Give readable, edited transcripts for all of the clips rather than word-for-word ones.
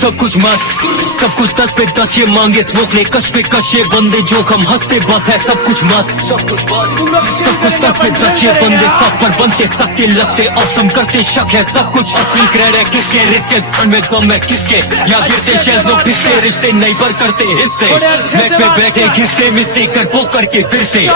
सब कुछ मस्त, सब कुछ 10 पे 10, ये मांगे स्मोक ले कश पे कश, ये बंदे जोखम हंसते बस है सब कुछ मस्त, सब कुछ 10 पे 10, ये बंदे सब पर बनते सकते लगते ऑप्शन करते शक है सब कुछ असली क्रेड है किसके, रिस्क में कम है किसके, या गिरते शेयर्स लोग पिसते, रिश्ते नहीं पर करते हिस्से, बैक पे बैठे घिसते मिस्टेक कर वो करके फिर से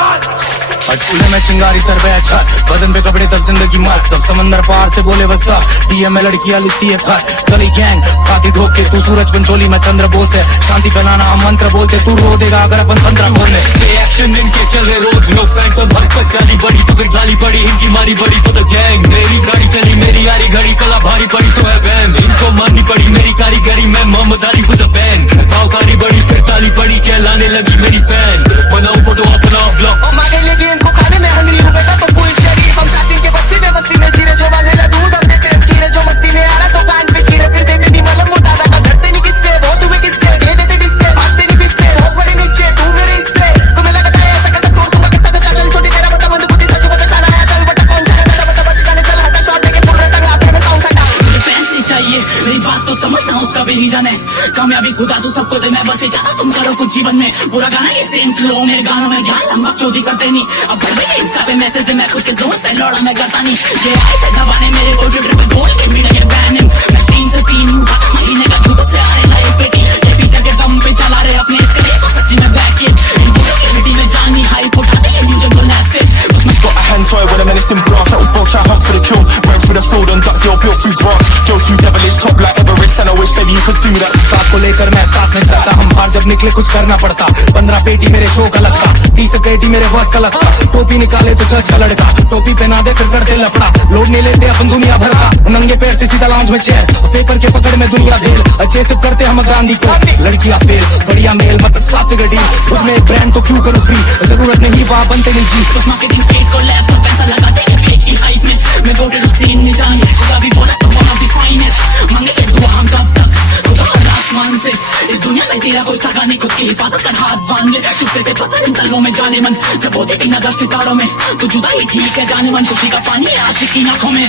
उड़े में चिंगारी सर पे अच्छा, बदन पे कपड़े तब जिंदगी मस्त, सब समंदर पार से बोले बस डीएम में लड़कियां लिखती है खत, गली गैंग खाती ढोक के तू सूरज पंचोली में चंद्र बोस है, शांति फैलाना हम मंत्र बोलते तू रो देगा अगर अपन तंत्र बोले, एक्शन इनके चले रोज नो फैंटम हरकत चाली बड़ी तो फिर गाली बड़ी इनकी मारी बड़ी फॉर द गैंग, मेरी गाड़ी चली मेरी यारी घड़ी कला भारी पड़ी तो है वैम, इनको माननी पड़ी मेरी कारीगरी मैं Muhammad Ali with a ban, भावकारी बड़ी फिर ताली पड़ी कहलाने लगी मेरी फैन, बनाओ फोटो अपना ब्लॉग इनको खाने में हंगरी हूँ बेटा तो फुल शरीफ, हम चाहते के बस्ती में जीरे जो बांधेला दूध अपने तेरे कीरे जो मस्ती में आ रहा तो कान पे चीरे फिर देते नहीं मलम मुटा का डरते नहीं किससे बहुत हुए किससे दे देते डिस्से भागते नहीं पिससे बहुत बड़े नीचे तू मेरे हिस्से तुम्हें लगता है ऐसा कैसा छोड़ दूंगा किस्सा कैसा चल छोटी तेरा बता मंद बुद्धि सच बता शाना आया चल बता कौन सा बता बचकाने चल हटा शॉट देके फुल रटा ग्लास में साउंड हटा, मुझे फैंस नहीं चाहिए मेरी बात तो समझना उसका भी नहीं जाने, कामयाबी खुदा तू सबको दे मैं बस ये चाहता तुम करो कुछ जीवन में, पूरा गाना ये सेम फ्लो मेरे गानों में ध्यान हम चोरी करते नहीं, अब भर में इंस्टा पे मैसेज दे मैं खुद के जोन पे लौड़ा मैं करता नहीं, ये आए थे दबाने मेरे को ट्विटर पे बोल के मीडिया ये बैन है, मैं स्ट्रीम से पी हूँ महीने का खुद से आ रहा एक पेटी, ये पीछे के दम पे चला रहे अपने इसके लिए तो सच्ची में बैक ये इनकी में जानी हाइप उठाते ये म्यूजिक बोल ऐप से got a hand toy with a menacing blast that will bolt try hunt for the kill, ran through the field and ducked your built through grass, girl too devilish top like Everest and I wish baby you could do that, साथ को लेकर मैं साथ में चलता, हम बाहर जब निकले कुछ करना पड़ता, 15 पेटी मेरे शो का लगता, 30 पेटी मेरे बॉस का लगता, टोपी निकाले तो चर्च का लड़का, टोपी पहना दे फिर करते लफड़ा, लोड नहीं लेते अपन दुनिया भर का, नंगे पैर से सीधा लाउंज में चेयर, पेपर के पकड़ में दुनिया भेल, अच्छे से करते हम गांधी को, लड़कियां फेल बढ़िया मेल मतलब साफ से गड्डी, खुद में एक ब्रांड तो क्यों करूँ फ्री, जरूरत नहीं वहाँ बनते नहीं जी, बस मार्केटिंग पेड को लैब पर पैसा लगाते हैं फेक की हाइप में, मैं गोटे टू सीन नहीं जाने खुदा भी बोला तो वन ऑफ द फाइनेस्ट, मांगे के दुआ हम कब तक खुदा और आसमान से, इस दुनिया में तेरा कोई सगा नहीं, खुद की हिफाजत कर हाथ बांध ले, चुपते पे पत्थर इन तलों में जाने मन, जब होती थी नजर सितारों में तो जुदा ही ठीक है जाने मन, खुशी का पानी है आशिकी आंखों में।